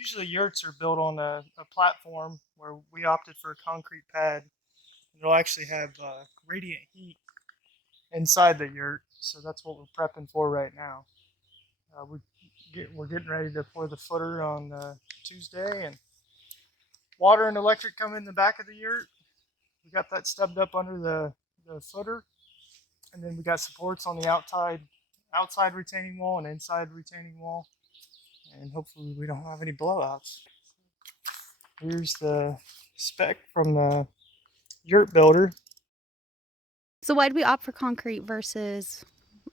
Usually yurts are built on a platform where we opted for a concrete pad. It'll actually have radiant heat inside the yurt, so that's what we're prepping for right now. We're getting ready to pour the footer on Tuesday, and water and electric come in the back of the yurt. We got that stubbed up under the footer, and then we got supports on the outside retaining wall and inside retaining wall, and hopefully we don't have any blowouts. Here's the spec from the yurt builder. So why did we opt for concrete versus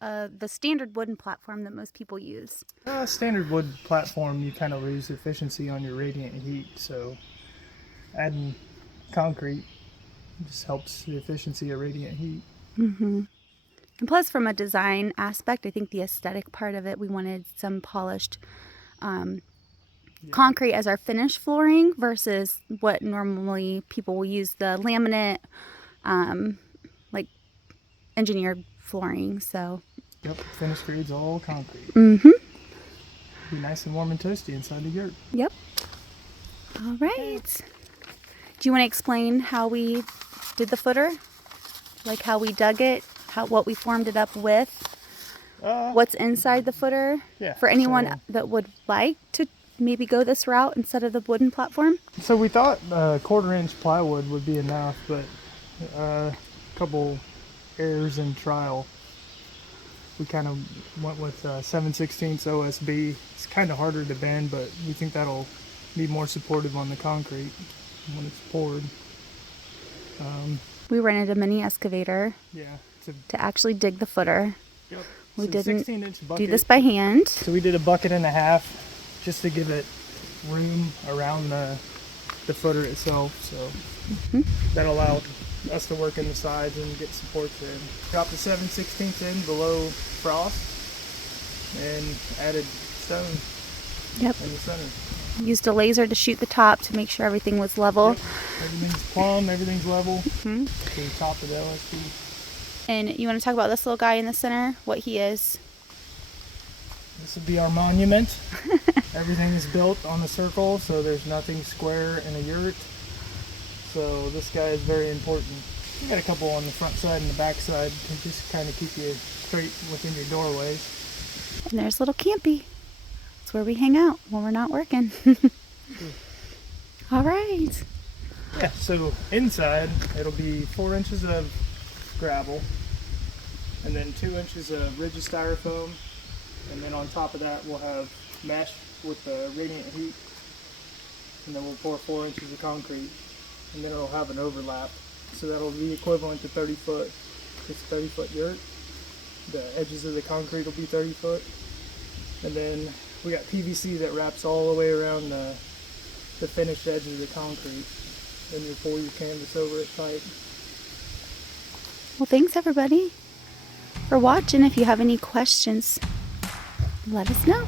the standard wooden platform that most people use? Standard wood platform, you kind of lose efficiency on your radiant heat, so adding concrete just helps the efficiency of radiant heat. Mm-hmm. And plus, from a design aspect, I think the aesthetic part of it, we wanted some polished concrete as our finished flooring versus what normally people will use, the laminate, like engineered flooring. So yep, finished grade's all concrete. Mm-hmm. Be nice and warm and toasty inside the yurt. Yep. All right. Do you want to explain how we did the footer? Like how we dug it, what we formed it up with, what's inside the footer? Yeah. For anyone that would like to maybe go this route instead of the wooden platform? So we thought 1/4-inch plywood would be enough, but a couple errors in trial, we kind of went with 7/16 OSB. It's kind of harder to bend, but we think that'll be more supportive on the concrete when it's poured. We rented a mini excavator to actually dig the footer. Yep. We so didn't 16-inch bucket. do this by hand. So we did a 1.5 buckets just to give it room around the footer itself. So that allowed us to work in the sides and get supports in. Dropped the 7/16 in below frost and added stone in the center. Used a laser to shoot the top to make sure everything was level. Yep. Everything's plumb, everything's level. To the top of the LSP. And you want to talk about this little guy in the center, what he is? This would be our monument. Everything is built on a circle, so there's nothing square in a yurt. So this guy is very important. You got a couple on the front side and the back side to just kind of keep you straight within your doorways. And there's little Campy. That's where we hang out when we're not working. All right. Yeah, so inside it'll be 4 inches of gravel and then 2 inches of rigid styrofoam, and then on top of that we'll have mesh with the radiant heat, and then we'll pour 4 inches of concrete, and then it'll have an overlap, so that'll be equivalent to 30 foot. It's a 30-foot yurt. The edges of the concrete will be 30 foot, and then we got PVC that wraps all the way around the finished edge of the concrete, and you pour your canvas over it tight. Well, thanks everybody for watching. If you have any questions, let us know.